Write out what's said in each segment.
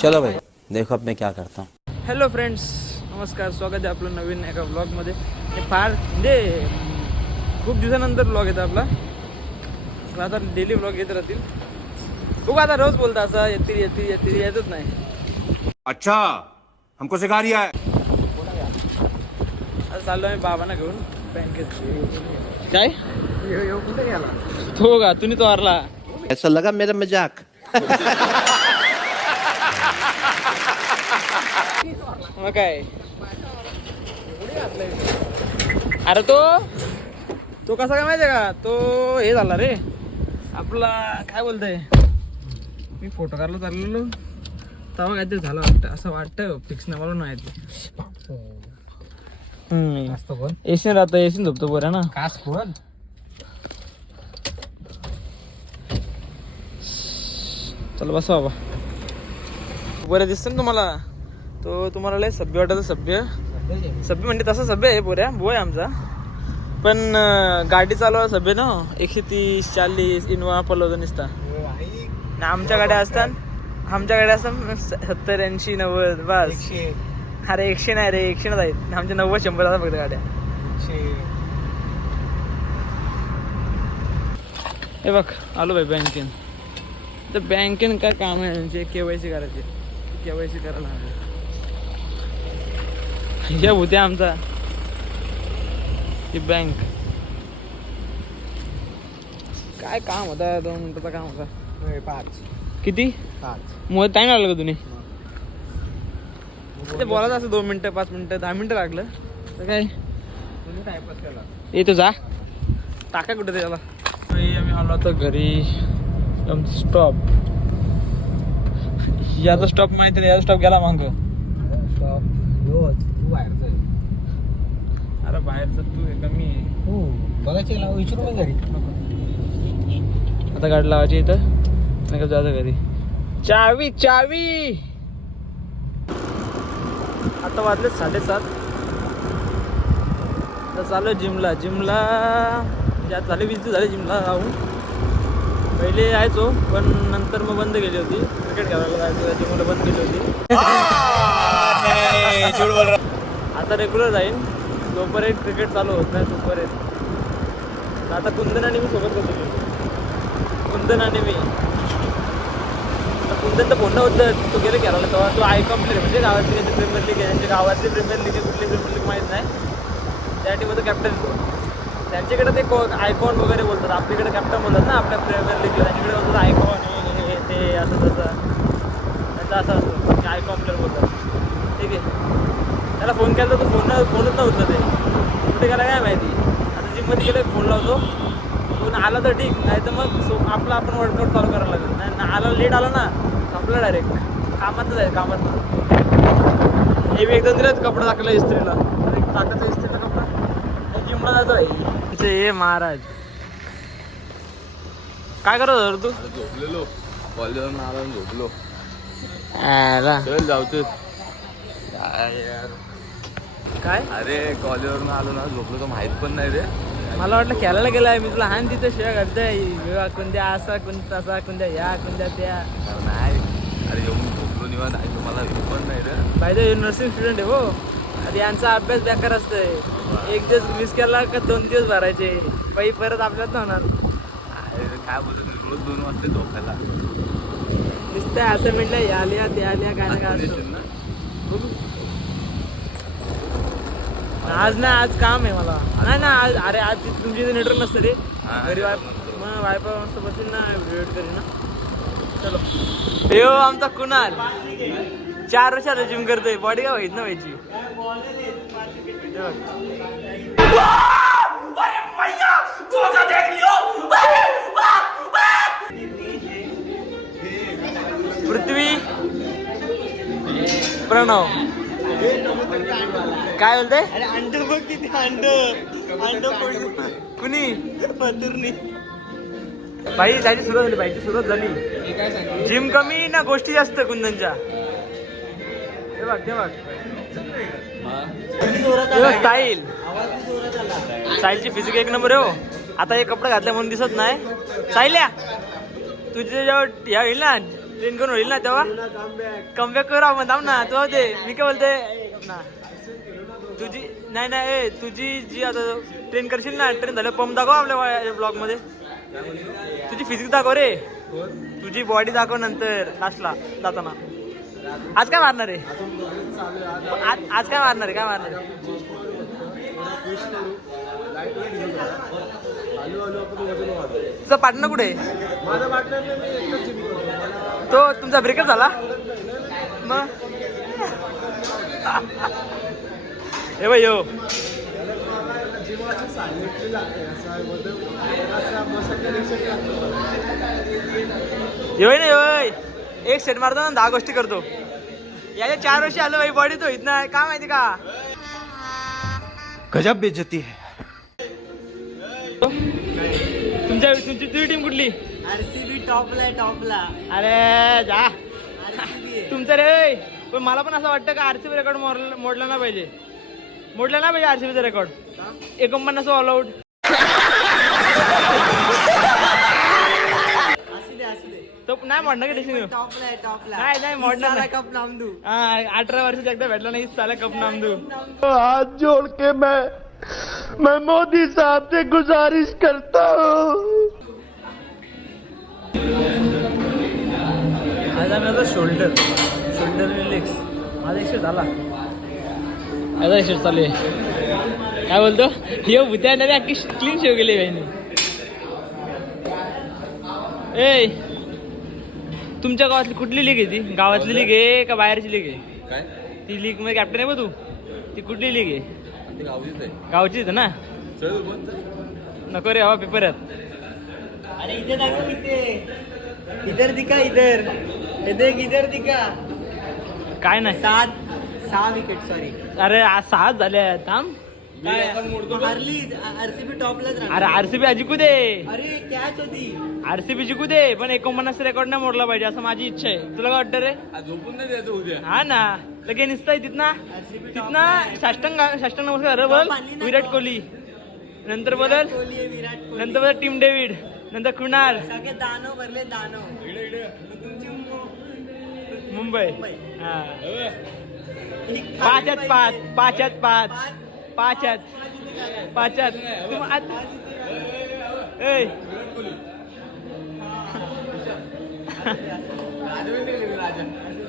चलो भाई देखो अब मैं क्या करता हूँ. हॅलो फ्रेंड्स, नमस्कार. स्वागत आहे आपलं नवीन एका ब्लॉगमध्ये. हे फार म्हणजे खूप दिवसानंतर ब्लॉग येतो आपला. आता डेली ब्लॉग येत राहतील. खूप आता रोज बोलता असं येतील येतच नाही. अच्छा हमको सिखा रिया है. आता चाललो आम्ही बाबांना घेऊन बँकेत. काय कुठे गेला? तो का तुम्ही तो हारला. ऐसा लगा मेरा मजाक. मग काय अरे तो कसा काय माहितीये का, तो हे झाला रे आपला. काय बोलतोय, मी फोटो काढला चाललेलो तेव्हा काहीतरी झालं वाटतं. असं वाटतं फिक्स नाही मला नाही एशियन राहतं. एशियन झोपतो बरं ना. कास कोण? चला बस बाबा. बरं दिसतं ना तुम्हाला. तो तुम्हाला लय सभ्य वाटत. सभ्य म्हणजे तसा सभ्य आहे. बोय आमचा. पण गाडी चालवा सभ्य ना. 130 40 इनोवा पलवतो निसता. आमच्या गाड्या असतात 70 80 90 बस. अरे 100 नाही रे, 100 आहेत आमच्या. 90 100 असतात फक्त गाड्या. हे बघ आलो भाई बँकेन. तर बँकेन काय काम आहे म्हणजे KYC करायचे. KYC करायला हवे. या होत्या आमचा ती बँक. काय काम होता, 2 मिनिटाचा काम होता. 5 किती मग टाइम लागला का तुम्ही ते बोलायचं असं 2 मिनिटं 5 मिनिटं 10 मिनिटं लागलं तर काय येतो जा टाका कुठे त्याला. आम्ही आलो होतो घरी. स्टॉप याचा स्टॉप माहिती नाही. याचा स्टॉप गेला मांग. अरे बाहेरचं तू हे कमी आहे. बघायचे विचारू मी घरी. आता गाडी लावायची इथं नाही का जायचं घरी. चावी आता वाजले 7:30. तर चालू जिमला म्हणजे झाले 20 दिवस झाले जिमला जाऊन. पहिले यायचो पण नंतर मग बंद केली होती. क्रिकेट खेळायला जायचो जिमला बंद केली होती. आता रेग्युलर जाईन जोपर्यंत क्रिकेट चालू होत नाही तोपर्यंत. आता कुंदन आणि मी सोबत होतो. कुंदन आणि मी. कुंदन तर फोन होतं. तो गेले खेळायला तेव्हा. तो आयकॉन प्लेअर म्हणजे गावातली त्यांची प्रीमियर लीग आहे. त्यांच्या गावातली प्रीमियर लीग आहे. कुठली प्रीमियर लीग माहीत नाही. त्या टीममध्ये कॅप्टन तो. त्यांच्याकडे ते आयकॉन वगैरे बोलतात. आपल्याकडे कॅप्टन बोलतात ना आपल्या प्रीमियर लीगला. त्यांच्याकडे बोलतात आयकॉन हे ते असं तसं. त्यांचं असं असतं आयकॉन प्लेअर बोलतात. ठीक आहे. त्याला फोन केला तर फोनच नव्हतं. ते कुठे गेला काय माहिती. आता जिममध्ये गेलं फोन लावतो. फोन आला तर ठीक, नाही तर मग आपलं आपण वर्कआउट चालू करायला लागेल. नाही आला लेट आला ना आपलं डायरेक्ट कामातच आहे. हे मी 1-2 दिलेत कपडा टाकला इस्त्रीला. टाकायचा इस्त्रीचा कपडा जिमला जायचं आहे. हे महाराज काय करत होता तू? झोपलेलो कॉलेजवरून आला झोपलो. जाऊच काय अरे कॉलेजवरून आलो ना झोपलो तर माहित पण नाही रे. मला वाटलं खेळायला गेलाय मी. तुला हान तिथं शिवाय घडतंय. कोणत्या असा कोणत्या तसा कोणत्या ह्या कोणत्या त्या. नाही अरे येऊन झोपलो निवांत. नाही तुम्हाला पण नाही रे. पाहिजे नर्सिंग स्टुडंट आहे हो. अरे यांचा अभ्यास बेकार असतंय. 1 दिवस मिस केला का 2 दिवस भरायचे. परत आपल्याच होणार. काय बोलतो रोज 2 वाजता झोपायला. नुसतं असं म्हटलं याल्या त्या आल्या काय ना काय असतं. आज ना आज काम आहे मला. नाही ना आज. अरे आज तुमची इथे नेटवर्क नसतं रे घरी. मग वायफाय मस्त बसेल ना वेट करेन ना. चलो हे आमचा कुणाल 4 वर्षाला जिम करतोय. बॉडी काय व्हायची ना व्हायची. पृथ्वी प्रणव काय बोलते. अरे अंड बघ किती अंड कुणी पतुरनी. बाई त्याची सुरुवात झाली. बाईची सुरुवात झाली. जिम कमी ना गोष्टी जास्त कुंदनच्या. हे बघ स्टाईल. साईलची फिजिक 1 नंबर आहे हो. आता हे कपडे घातले म्हणून दिसत नाही. सायल्या तुझे जेव्हा या होईल ना ट्रेन करून होईल ना तेव्हा कमबॅक करू आपण. थांब ना तू होते मी काय बोलते ना तुझी नाही नाही तुझी जी आता ट्रेन करशील ना ट्रेन झालं पंप दाखव आपल्या ब्लॉग मध्ये. तुझी फिजिक्स दाखव रे. तुझी बॉडी दाखव नंतर लास्टला जाताना. आज काय मारणार आहे आज काय मारणार आहे काय मारणार आहे. तुझा पार्टनर कुठे आहे. तो तुमचा ब्रेकअप झाला मग. हे बाई यो योय ना योय एक सेट मारतो ना 10 गोष्टी करतो. याच्या 4 वर्षी आलो बाई बॉडी तो इथं नाही काय माहिती का. गजब बेइज्जती है. तुझी टीम कुठली. आरसीबी टॉपला. अरे जा आरसीबी तुमचं रे. पण मला पण असं वाटतं का आरसीबी रेकॉर्ड मोडला नाही पाहिजे. आरसीबीचा रेकॉर्ड 49 ऑल आउट. तो नाही मोडणार का डिसिजन. टॉपला नाही मोडणार नाही. कप नामदू 18 वर्षाचा एकदा भेटला नाही साला कप नामदू. हाथ जोड़ के मैं मोदी साहब से गुजारिश करता हूँ. आज आम्ही आता शोल्डर रिलॅक्स माझा एक्सरसाइज झाला. माझा एक्सरसाइज चालू आहे. काय बोलतो हे भुत्या अख्खी क्लीन शेव गेली बहिणी. ए तुमच्या गावातली कुठली लीग आहे ती. गावातली लीग आहे का बाहेरची लीग आहे. काय ती लीग मध्ये कॅप्टन आहे बघ तू. ती कुठली लीग आहे. ते गावचीच आहे. गावचीच आहे ना. चल बोल चल. नको रे हवा पेपर आहेत. अरे इधर दाखव इधर दिखा इधर इधर दिखा. काय नाही 6 विकेट सॉरी. अरे आज 6 झाले थांब. हरली आरसीबी टॉपलाच राहणार. अरे आरसीबी जिंकू दे. अरे कॅच होती. आरसीबी जिंकू दे पण 49 रेकॉर्ड नाही मोडला पाहिजे असं माझी इच्छा आहे. तुला काय वाटतं रे. आज झोपून नाही द्यायचं उद्या. हा ना लगे निसताय तिथनं साष्टांग नमस्कार बोल. विराट कोहली नंतर बदल कोहली विराट कोहली नंतर बदल टीम डेव्हिड नंतर कृणाल सगळे दानव भरले दानव. तुमची मुंबई. हा ही 5 ए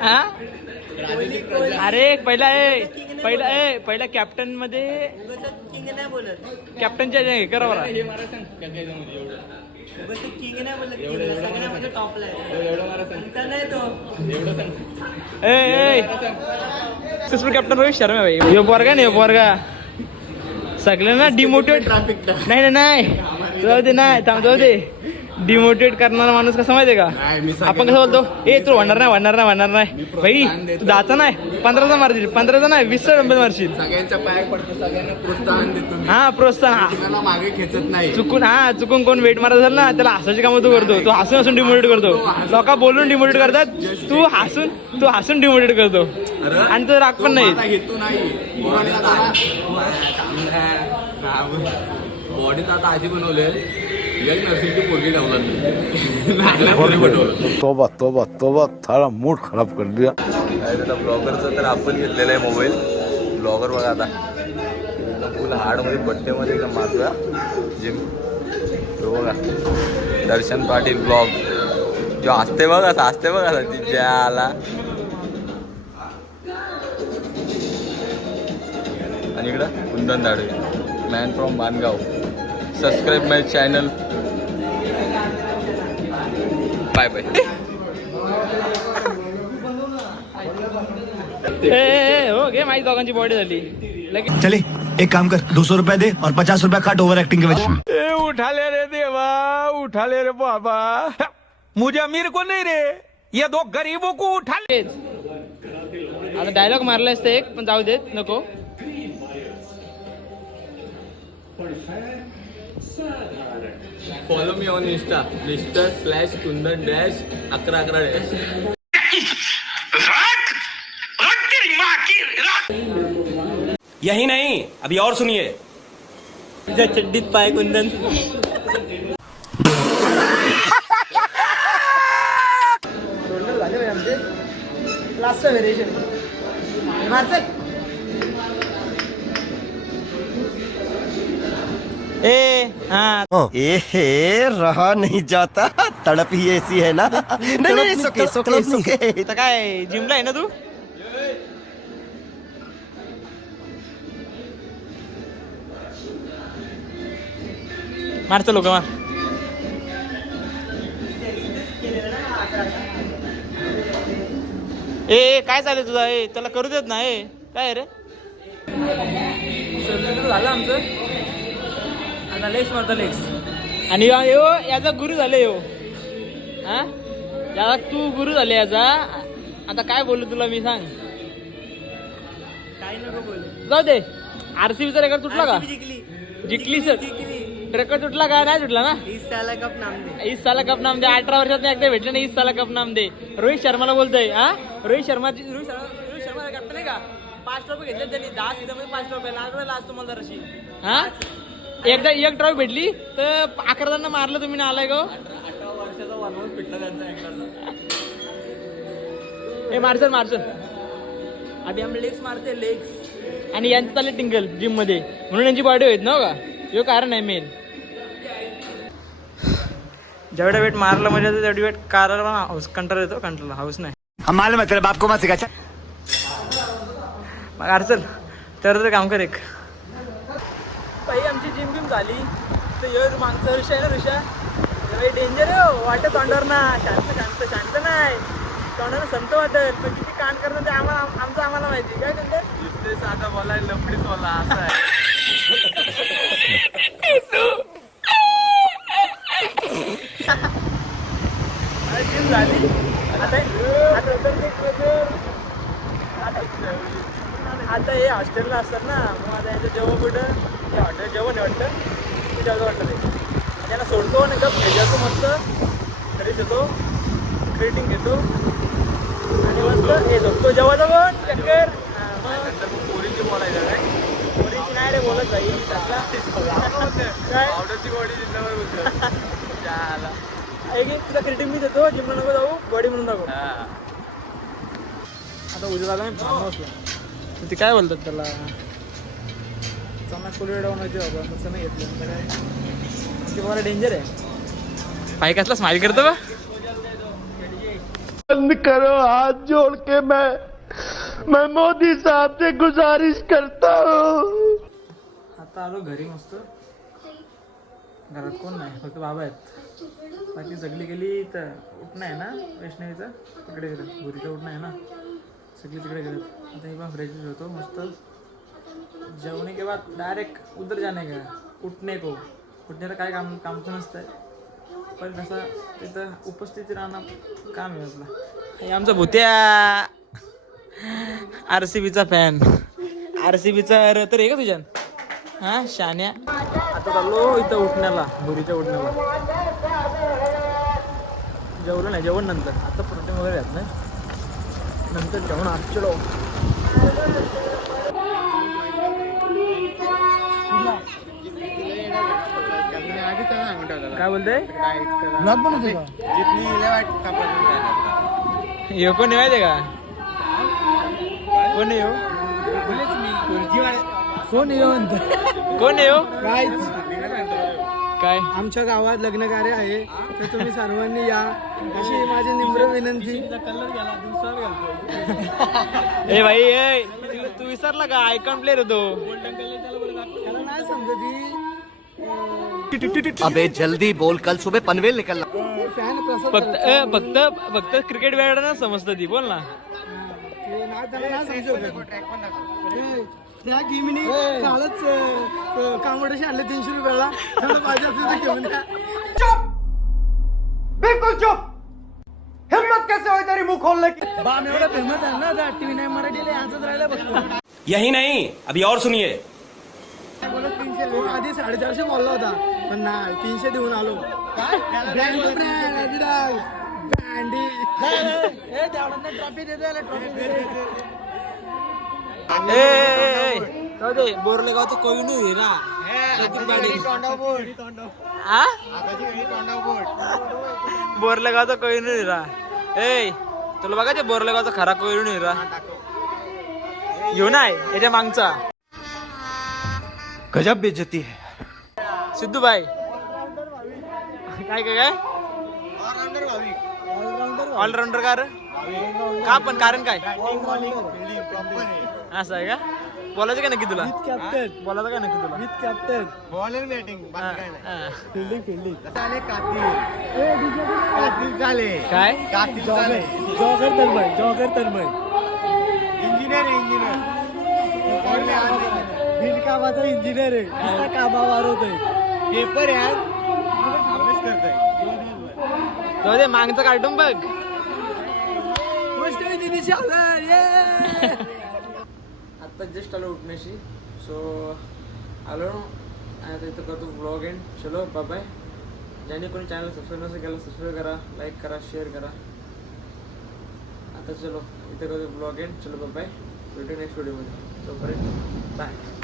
हा अरे पहिला कॅप्टन मध्ये किंग नाही बोलत. कॅप्टनच्या करा बरं. किंग नाही बोलत. सगळ्यामध्ये टॉपला आहे. नाही तो सक्सेसफुल कॅप्टन रोहित शर्मा भाई. यो बोरगा नाही बोरगा सगळ्यांना डिमोटिवेट. नाही जाऊ दे नाही जाऊ दे. डिमोटिवेट करणारा माणूस कसा माहितीये का. आपण कसं बोलतो ए तू म्हणणार नाही भाई तू 10चा नाही 15चा मारशील 15चा नाही 20चा डंबेल मारशील. सगळ्यांच्या पायात पडतो. सगळ्यांना प्रोत्साहन देतो. हा प्रोत्साहन. कोणाला मागे खेचत नाही. चुकून कोण वेट मारत असेल ना त्याला हसायची कामं तू करतो. तू हसून डिमोटिवेट करतो. लोक बोलून डिमोटिवेट करतात. तू हसून डिमोटिवेट करतो आणि तो राग पण नाही. हेतू नाही. बॉडीत आता आधी बनवले नर्सिंगची पोरगी तोबा तोबा तोबा थारा मूड खराब कर दिया. आता ब्लॉगरचं तर आपण घेतलेला आहे मोबाईल. ब्लॉगर बघा आता फुल हार्डमध्ये बड्डेमध्ये एकदम मारतोया जिम. तो बघा दर्शन पाटील ब्लॉग जो हसते बघा तिच्याला. आणि इकडं Kundan Dadve man from Mangaon. Subscribe my channel. Bye bye. हो घे माझी दोघांची बॉडी झाली लगेच. चले एक काम कर 200 रुपया दे और 50 रुपया काट ओवर एक्टिंग के वजह. उठा ले रे देवा उठा ले रे बाबा. मुझे अमीर को नहीं रे ये 2 गरीबों को उठा ले. आता डायलॉग मारला असतं एक पण जाऊ देत नको. Follow me on Insta Mr/Kundan dash 1111 dash. यही नहीं अभी और सुनिए. चड्डीत पाय कुंदन. जास्त व्हेरिएशन मारचल ए हाँ रहा नहीं जाता तड़प ही ऐसी है ना नहीं सुके तर काय जिमला आहे ना तू मारतो लोक मार ए काय चालेल तुझा ए त्याला करू देत ना ए काय रे झालं आमचं आता लेग्स मारता लेग्स आणि यो याचा गुरु झाले यो हा याला तू गुरु झाले याचा आता काय बोलू तुला मी सांग काय नको बोल जाऊ दे आरसीबीचा रेकॉर्ड तुटला का जिंकली सर रेकॉर्ड तुटला का नाही तुटला ना इस साला कप नाम दे 18 वर्षात एकदा भेटले ना इस साला कप नाम दे रोहित शर्माला बोलतोय हा रोहित शर्मा कॅप्टन आहे का 5 ट्रॉफी घेतले त्यांनी 10 सीझन मध्ये 5 ट्रॉफी लास्ट तुम्हाला जराशी हा एकदा एक ट्रॉफी भेटली तर 11 जणांना मारलं तुम्ही ना आलाय गो 18 वर्षाचा वनवस भेटला त्यांचा हे मारचल आधी आम्ही लेग्स मारते लेग्स आणि यांचं चालले टिंगल जिम मध्ये म्हणून यांची बॉडी होत ना का हे कारण आहे मेन जेवढा वेट मारला म्हणजे तेवढी वेट काराला हाऊस कंट्रोल येतो कंट्रोल हाऊस नाही मालूम है तेरे बाप को मत सिखा मग अर्चल तर काम कर एक बाई आमची जिम बिम झाली तर यो मागचा ऋषा आहे ना ऋषा बाई डेंजर आहे वाटत तोंडावर ना शांत नाही तोंडावर संत वाटत पण किती कान करणं ते आम्हाला माहिती काय त्यांचं साधा बोला लफडीच बोला असं आहे जिम झाली आता हे हॉस्टेलला असतात ना मग आता यांचं जेवण कुठं हे हॉटेल जेवण आहे वाटतं ते जेवण वाटतं ते त्यांना सोडतो आणि गप भेजायचो मस्त घरी येतो क्रिएटिंग घेतो आणि मस्त हे झोपतो जेवायचं पण चक्कर मग पोरीची बोलायचं काय पोरीची नाही रे बोलत भाई काय ऑर्डरची बॉडी जिंदावर बोलतो एक तुला क्रिएटिंग मी देतो जिमला नको जाऊ बॉडी म्हणून दाखव आता उद्या झाला मी भांडण असलो ते काय बोलतात त्याला चना फुल वेळवण्याची बाबा तसं नाही घेतलं काय ते मला डेंजर आहे पाय कसला स्माइल करतो बा बंद करो हाथ जोड़ के मैं मोदी साहब से गुजारिश करता हूँ आता आलो घरी मस्त घरात कोण नाही फक्त बाबा आहेत बाकी सगळी गेली तर उठणं आहे ना वैष्णवीचा तिकडे गेलं भुरीचं उठणं आहे ना सगळी तिकडे गेलं आता हे पण फ्रेश होतो मस्त जेवणे के बाद डायरेक्ट उधर जाणे का उठणे को उठण्याला काय कामचं नसतं पण कसं तिथं उपस्थिती राहणं काम आहे आपलं हे आमचा भुत्या RCBचा फॅन RCBचा तर आहे का तुझ्या हा शान्या आता चाललो इथं उठण्याला भुरीच्या उठण्याला जेवलं नाही जेवण नंतर आता प्रोटीन वगैरे घात नाही नंतर जेवण आजचलो काय बोलतोय यो कोण माहिती का कोण येऊ कोण येऊ कोण येऊ काय आमच्या गावात लग्न कार्य आहे तर तुम्ही सर्वांनी या अशी माझी निम्र विनंती ए भाई ए तू विसरला का आयकॉन प्लेअर होतो त्याला नाही समजती अबे जल्दी बोल कल सुबह पनवेल निकलना फॅन प्रसाद फक्त क्रिकेट वेळा समजतं ती बोल ना त्याला नाही समजत त्या गेमनी कालच कामोड्याशी आणले 300 रुपयाला त्याला पाहिजे असेल तर घेऊन द्या बिल्कुल चुप हिम्मत कैसे हो तेरी मुंह खोलने की बाम एवढा फेमस आहे ना त्या टीव्ही नाही मराठीला याच राहिला बघतो यही नहीं अभी और सुनिए बोला 300 आधी 450 बोलला होता पण नाही 300 देऊन आलो ट्रॉफी दे बोरले गाव तो कोई नाही ना बोरले गाव तो कोई नाही रा ए तुला बघा ते बोरलेगावचा खरा कोयरून हिरा घेऊन आहे याच्या मागचा गजब बेइज्जती है. सिद्धू भाई काय काय काय ऑलराऊंडर का रे? का पण कारण काय असं आहे का? बोलायचं काय नक्की तुला? कॅप्टन बोलायचं काय नक्की तुला? विथ कॅप्टन बॉलर बॅटिंग हा. फिल्डिंग फिल्डिंग कातील झाले काय कातील झाले जॉगर तन्मय इंजिनियर बिनकामाचा इंजिनियर आहे नुसता कामावर होतोय पेपर आहे अभ्यास करतोय जाऊ दे मागचं कार्टून बघ. आत्ता जस्ट आलो उठण्याशी सो आलो आता इथं करतो ब्लॉग एंड चलो बाय. ज्याने कोणी चॅनल सबस्क्राईब नसेल केला सबस्क्राईब करा, लाईक करा, शेअर करा. आता चलो इथं करतो ब्लॉग एंड चलो बाय. भेटू नेक्स्ट व्हिडिओमध्ये. तोपर्यंत बाय.